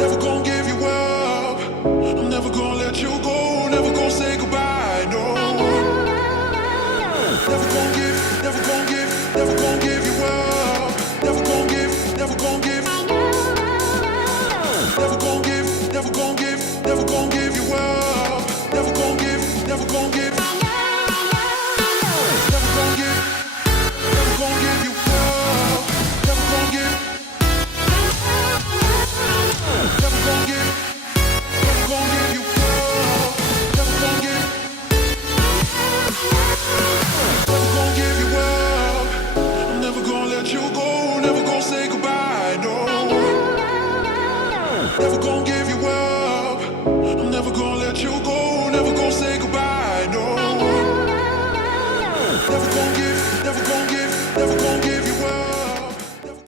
never gonna give you up. I'm never gonna let you go, never gonna say goodbye, no. Never gonna give you up. Never gonna give, never gonna give, never gonna give you up. Never gonna give, never gonna give, never gonna give, never gonna give you up. Never gonna give, never gonna give, never gonna give you up. Never gonna give, never gonna give you up. I'm never gonna let you go, never gonna say goodbye, no. Never gonna give you up. I'm never gonna let you go, never gonna say goodbye, no. Never gonna give, never gonna give, never gonna